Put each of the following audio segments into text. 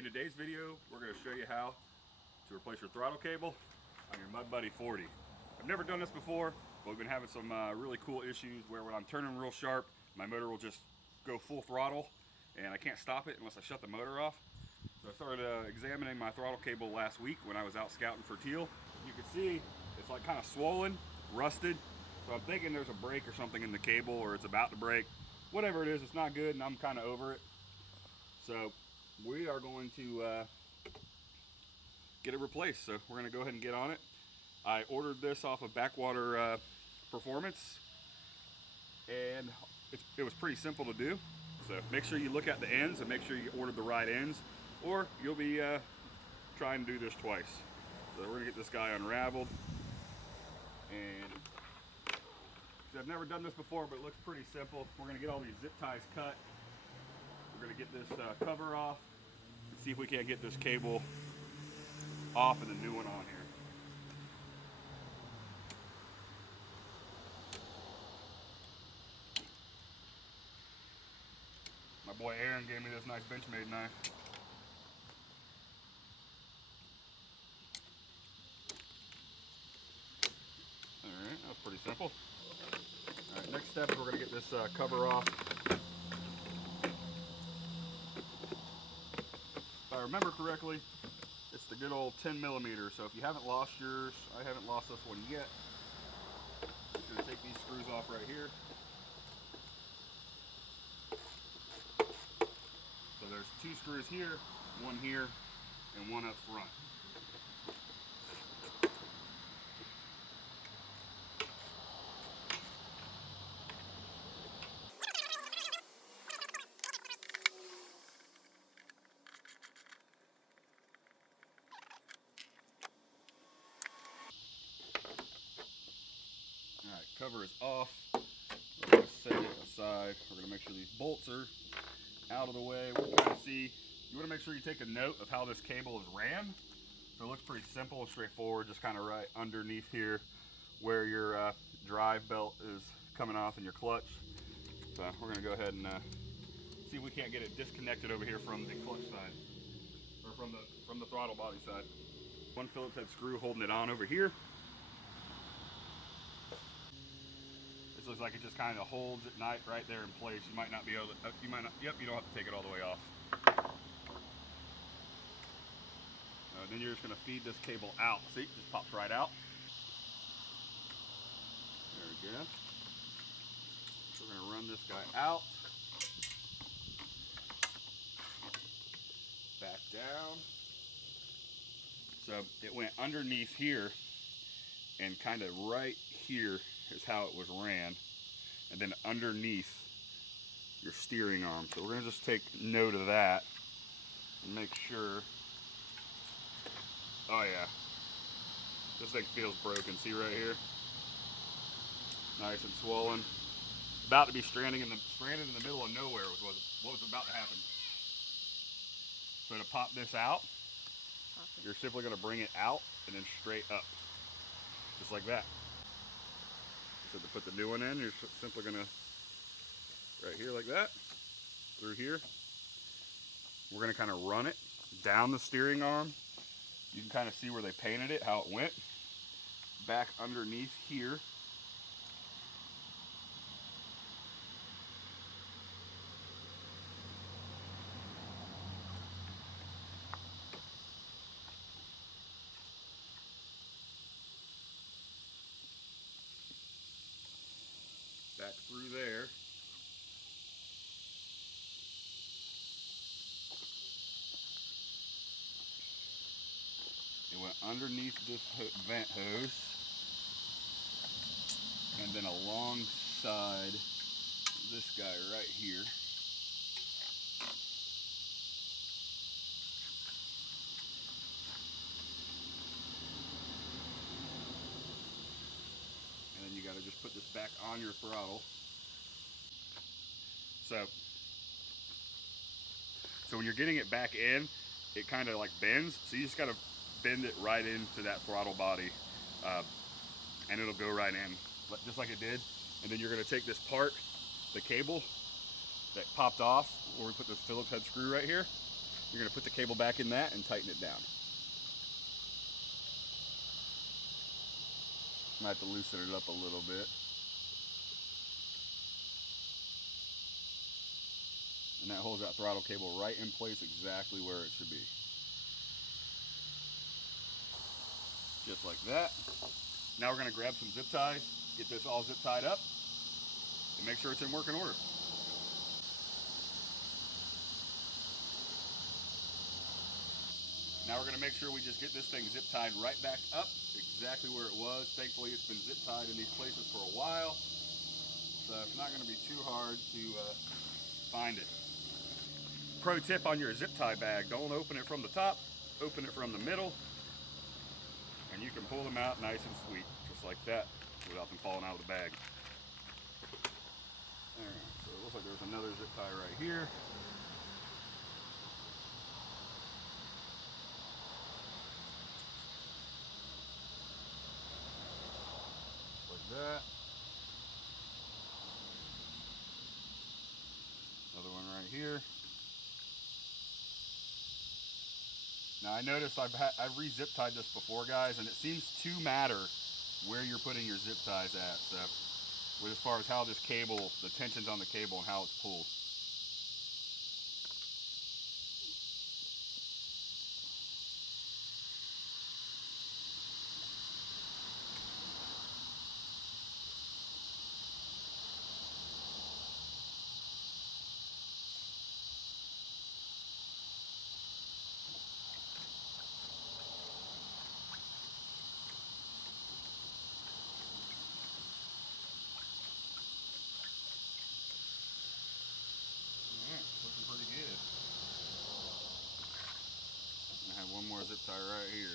In today's video, we're going to show you how to replace your throttle cable on your mudbuddy 40. I've never done this before, but we've been having some really cool issues where when I'm turning real sharp, my motor will just go full throttle and I can't stop it unless I shut the motor off. So I started examining my throttle cable last week when I was out scouting for teal. You can see it's like kind of swollen, rusted. So I'm thinking there's a break or something in the cable, or it's about to break. Whatever it is, it's not good and I'm kind of over it. So we are going to get it replaced. So we're going to go ahead and get on it. I ordered this off of Backwater Performance, and it was pretty simple to do. So make sure you look at the ends and make sure you ordered the right ends, or you'll be trying to do this twice. So we're gonna get this guy unraveled, and I've never done this before, but it looks pretty simple. We're gonna get all these zip ties cut. We're gonna get this cover off and see if we can't get this cable off and the new one on here. My boy Aaron gave me this nice Benchmade knife. Alright, that was pretty simple. Alright, next step is we're going to get this cover off. If I remember correctly, it's the good old 10 millimeter. So if you haven't lost yours, I haven't lost this one yet. I'm just going to take these screws off right here. So there's two screws here, one here, and one up front. Alright, cover is off. We're going to set it aside. We're going to make sure these bolts are out of the way. We'll kind of see. You want to make sure you take a note of how this cable is ran. So it looks pretty simple and straightforward, just kind of right underneath here where your drive belt is coming off and your clutch. So we're going to go ahead and see if we can't get it disconnected over here from the clutch side, or from the throttle body side. One Phillips head screw holding it on over here. This looks like it just kind of holds it right there in place. You might not be able to, yep, you don't have to take it all the way off. Then you're just going to feed this cable out. See, it just pops right out. There we go. So we're going to run this guy out. Back down. So it went underneath here, and kind of right here is how it was ran, and then underneath your steering arm. So we're going to just take note of that and make sure. Oh yeah, this thing feels broken. See right here, nice and swollen. About to be stranded in the middle of nowhere was what was about to happen. So to pop this out, you're simply going to bring it out and then straight up, just like that. So to put the new one in, you're simply going to, right here like that, through here. We're going to kind of run it down the steering arm. You can kind of see where they painted it, how it went. Back underneath here. Back through there. It went underneath this vent hose, and then alongside this guy right here. And then you got to just put this back on your throttle. So when you're getting it back in, it kind of like bends. So you just got to bend it right into that throttle body, and it'll go right in, just like it did. And then you're going to take this part, the cable that popped off, where we put this Phillips head screw right here, You're gonna put the cable back in that and tighten it down. Might have to loosen it up a little bit. And that holds that throttle cable right in place exactly where it should be. Just like that. Now we're gonna grab some zip ties, get this all zip tied up, and make sure it's in working order. Now we're gonna make sure we just get this thing zip tied right back up, exactly where it was. Thankfully it's been zip tied in these places for a while, so it's not gonna be too hard to find it. Pro tip on your zip tie bag, don't open it from the top, open it from the middle, and you can pull them out nice and sweet, just like that, without them falling out of the bag. Alright, so it looks like there's another zip tie right here. That. Another one right here. Now I noticed I've re-zip tied this before, guys, and it seems to matter where you're putting your zip ties at. So, with as far as how this cable, the tension's on the cable and how it's pulled. One more zip tie right here.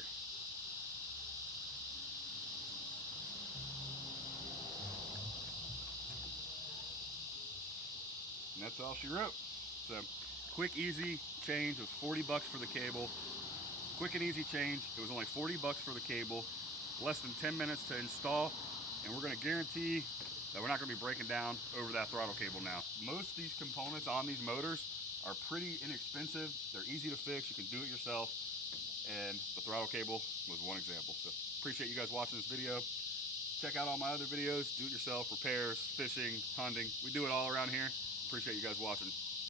And that's all she wrote. So, quick, easy change. It was 40 bucks for the cable. Quick and easy change. It was only 40 bucks for the cable. Less than 10 minutes to install. And we're gonna guarantee that we're not gonna be breaking down over that throttle cable now. Most of these components on these motors are pretty inexpensive. They're easy to fix. You can do it yourself. And the throttle cable was one example. So appreciate you guys watching this video. Check out all my other videos, do it yourself, repairs, fishing, hunting. We do it all around here. Appreciate you guys watching.